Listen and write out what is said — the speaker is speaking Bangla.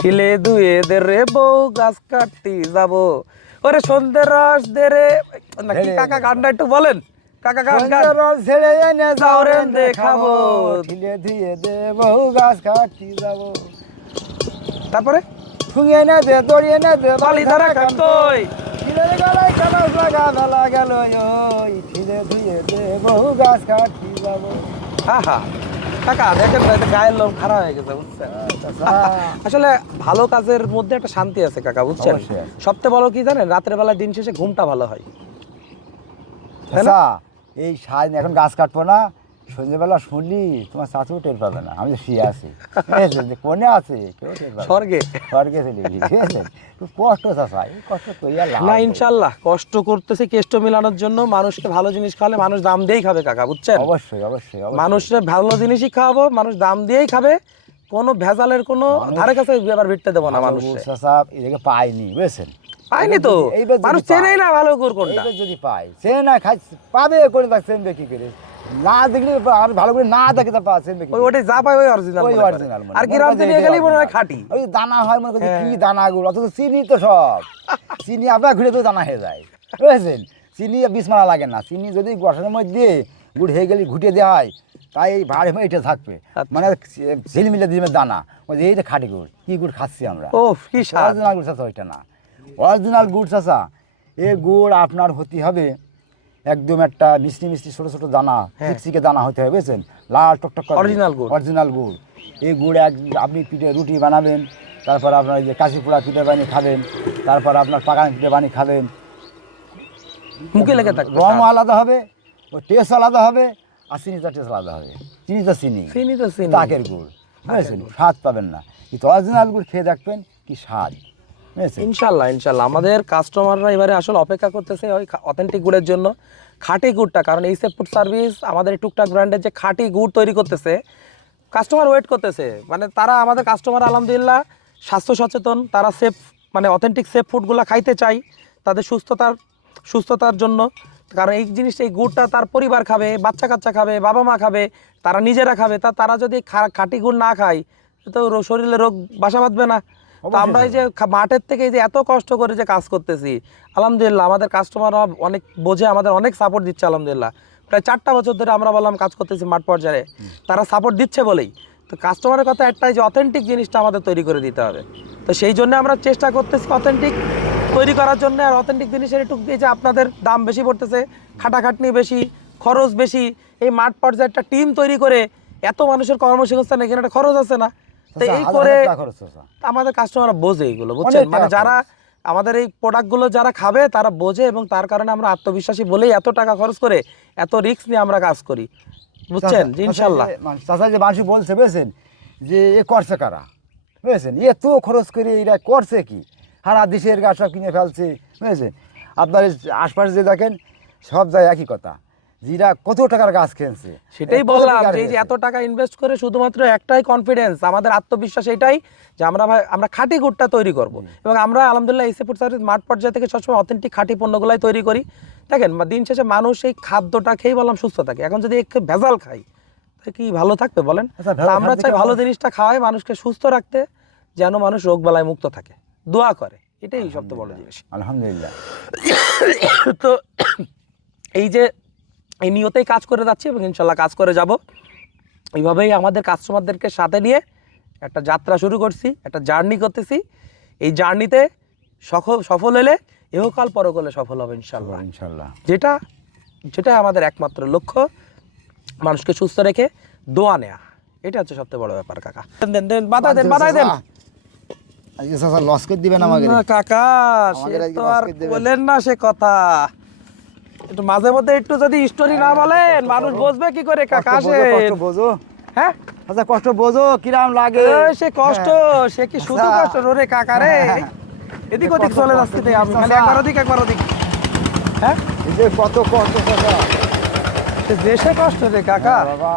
ছিলে দুয়ে দে রে বউ গাছ কাটতে যাব। ওরে সন্ধ্যে রস দে রে। নাকি কাকা গানটা একটু বলেন? কাকা গান গান। রস ছেড়ে এনে জাউরেন জাউরেন দেখাবো। ঢিলে ধুয়ে দে বহু গাছ যাব। তারপরে? ফুঙে না দে দড়িয়ে না দে বালি ধরা গলায় কাগজ লাগা বেলা গেল ওই ঢিলে ধুয়ে দে বহু গাছ কাটি যাব। আহা কাকা দেখেন গায়ের লোম খারাপ হয়ে গেছে বুঝছেন? আসলে ভালো কাজের মধ্যে একটা শান্তি আছে কাকা বুঝছেন? সবচেয়ে বড় কি জানেন? রাতের বেলা দিন শেষে ঘুমটা ভালো হয়। না? এই সাজ এখন গাছ কাটবো না সন্ধ্যেবেলা শুনলি তোমার চাচু টের পাবে না। আমি শুয়ে আছি। ঠিক আছে? যে কোনে আছে কেউ টের পাবে স্বর্গে। স্বর্গে চলে গেছি ঠিক আছে খুব কষ্ট এই কষ্ট করিয়া লাভ না ইনশাল্লাহ কষ্ট করতেছে কেষ্ট মিলানোর জন্য মানুষকে ভালো জিনিস খাওয়ালে মানুষ দাম দিয়েই খাবে কাকা বুঝছেন? অবশ্যই অবশ্যই ভালো জিনিসই খাওয়াবো মানুষ দাম দিয়েই খাবে কোনো ভেজালের কোনো ধারে কাছে ভিড়তে দেবো না মানুষ গুড় এদিকে পাইনি বুঝেছেন? পায়নি তো মানুষ। চেনেই না ভালো গুড় কোনটা। যদি পাই সে না খাই পাবে করে তা চেনবে কি করে? না দেখলে আর ভালো করে না দেখে তা পা চেনবে কি ওই ওটাই যা পায় ওই অরিজিনাল ওই মনে আর থেকে হয় যে গেলেই মনে হয় খাঁটি। ওই দানা হয় মনে করছে হ্যাঁ। কি দানা গুলো অথচ চিনি তো সব। চিনি আপনার ঘুরে তো দানা হয়ে যায় বুঝেছেন? চিনি বিষ মারা লাগে না। চিনি যদি গসানোর মধ্যে গুড় হয়ে গেলে ঘুটে দেওয়া হয় তাই এই ভাড়ে হয়ে এটা থাকবে। আচ্ছা। মানে ঝিলমিলে দিবে দানা। ওই যে এইটা খাঁটি গুড় কি গুড় খাচ্ছি আমরা? ও কি অরিজিনাল গুড় চাষা ওইটা না। অরিজিনাল গুড় চাষা এ গুড় আপনার হতে হবে একদম একটা মিষ্টি মিষ্টি ছোট ছোট দানা হ্যাঁ। চিকচিকে দানা হতে হবে বুঝছেন? লাল টকটক অরিজিনাল গুড়। অরিজিনাল গুড়। এই গুড় এক আপনি পিঠে রুটি বানাবেন তারপর আপনার এই যে কাশি পোড়া পিঠে বানিয়ে খাবেন তারপর আপনার পাকান পিঠে বানিয়ে খাবেন। মুখে লেগে থাকবে রঙও আলাদা হবে ও টেস্ট আলাদা হবে আর চিনিটা টেস্ট আলাদা হবে। চিনিটা চিনি। চিনি তো চিনি। তাকের গুড় বুঝেছেন? স্বাদ পাবেন না। কিন্তু অরিজিনাল গুড় খেয়ে দেখবেন কি স্বাদ। ইনশাল্লাহ ইনশাল্লাহ। আমাদের কাস্টমাররা এবারে আসলে অপেক্ষা করতেছে ওই অথেন্টিক গুড়ের জন্য। খাঁটি গুড়টা, কারণ এই ফুড সার্ভিস আমাদের টুকটাক ব্র্যান্ডের যে খাঁটি গুড় তৈরি করতেছে কাস্টমার ওয়েট করতেছে। মানে তারা আমাদের কাস্টমার আলহামদুলিল্লাহ, স্বাস্থ্য সচেতন, তারা সেফ মানে অথেন্টিক সেফ ফুডগুলো খাইতে চাই, তাদের সুস্থতার সুস্থতার জন্য। কারণ এই জিনিসটা, এই গুড়টা তার পরিবার খাবে, বাচ্চা কাচ্চা খাবে, বাবা মা খাবে, তারা নিজেরা খাবে। তা তারা যদি খাঁটি গুড় না খায়, তো শরীরে রোগ বাসা বাঁধবে না। তো আমরা এই যে মাঠের থেকে এই যে এত কষ্ট করে যে কাজ করতেছি আলহামদুলিল্লাহ আমাদের কাস্টমাররা অনেক বোঝে আমাদের অনেক সাপোর্ট দিচ্ছে আলহামদুলিল্লাহ। প্রায় চারটা বছর ধরে আমরা বললাম কাজ করতেছি মাঠ পর্যায়ে তারা সাপোর্ট দিচ্ছে বলেই। তো কাস্টমারের কথা একটাই যে অথেন্টিক জিনিসটা আমাদের তৈরি করে দিতে হবে। তো সেই জন্য আমরা চেষ্টা করতেছি অথেন্টিক তৈরি করার জন্য আর অথেন্টিক জিনিসের একটু দিয়ে যে আপনাদের দাম বেশি পড়তেছে খাটাখাটনি বেশি খরচ বেশি এই মাঠ পর্যায়ে একটা টিম তৈরি করে এত মানুষের কর্মসংস্থান এখানে একটা খরচ আছে না। তো এই করে। আমাদের কাস্টমাররা বোঝে এগুলো বুঝছেন? মানে যারা আমাদের এই প্রোডাক্টগুলো যারা খাবে তারা বোঝে এবং তার কারণে আমরা আত্মবিশ্বাসী বলেই এত টাকা খরচ করে এত রিস্ক নিয়ে আমরা কাজ করি। বুঝছেন? ইনশাল্লাহ চাচা যে মানুষ- চাচা যে মানুষ বলছে বুঝেছেন? যে এ করছে কারা? বুঝেছেন? এত খরচ করে এরা করছে কি? সারা দেশের গাছ সব কিনে ফেলছে বুঝেছেন? আপনার আশপাশে যে দেখেন সব জায়গায় একই কথা। যেটা কত টাকার গাছ কিনছে? সেটাই বললাম যে এই যে এত টাকা ইনভেস্ট করে শুধুমাত্র একটাই কনফিডেন্স আমাদের আত্মবিশ্বাস এটাই যে আমরা ভাই আমরা খাঁটি গুড়টা তৈরি করব। এবং আমরা আলহামদুলিল্লাহ এসে ফুড সার্ভিস মাঠ পর্যায়ে থেকে সবসময় অথেন্টিক খাঁটি পণ্যগুলাই তৈরি করি। দেখেন দিন শেষে মানুষ এই খাদ্যটা খেয়েই বললাম সুস্থ থাকে। এখন যদি একটু ভেজাল খাই কি ভালো থাকবে বলেন? আচ্ছা, আমরা চাই ভালো জিনিসটা খাওয়াই মানুষকে সুস্থ রাখতে যেন মানুষ রোগ বালায় মুক্ত থাকে। দোয়া করে। এটাই সবচেয়ে বড় জিনিস। আলহামদুলিল্লাহ। তো এই যে এই নিয়তেই কাজ করে যাচ্ছি এবং ইনশাল্লাহ কাজ করে যাব। এইভাবেই আমাদের কাস্টমারদেরকে সাথে নিয়ে একটা যাত্রা শুরু করছি একটা জার্নি করতেছি। এই জার্নিতে সফল সফল হলে এহকাল পরকালে সফল হবে ইনশাল্লাহ। ইনশাল্লাহ। যেটা যেটা আমাদের একমাত্র লক্ষ্য মানুষকে সুস্থ রেখে দোয়া নেয়া। এটা হচ্ছে সবচেয়ে বড় ব্যাপার কাকা। দেন দেন বাধা দেন বাধা দেন। লস করে দিবেন আমাকে। কাকা সে তো আর বলেন না সে কথা। একটু মাঝে মধ্যে একটু যদি স্টোরি না বলেন মানুষ বুঝবে কি করে কাকা বোঝো, কষ্ট বোঝো। হ্যাঁ? আচ্ছা কষ্ট বোঝো কিরাম লাগে। সে কষ্ট সে কি শুধু আচ্ছা। কষ্ট? রে কাকা রে। হ্যাঁ। এদিক ওদিক চলে যাচ্ছে তাই আমি খালি একবার ওদিক একবার ওদিক। হ্যাঁ? এই যে কত কষ্ট চাচা সে দেশে কষ্ট রে কাকা। হ্যাঁ, বাবা।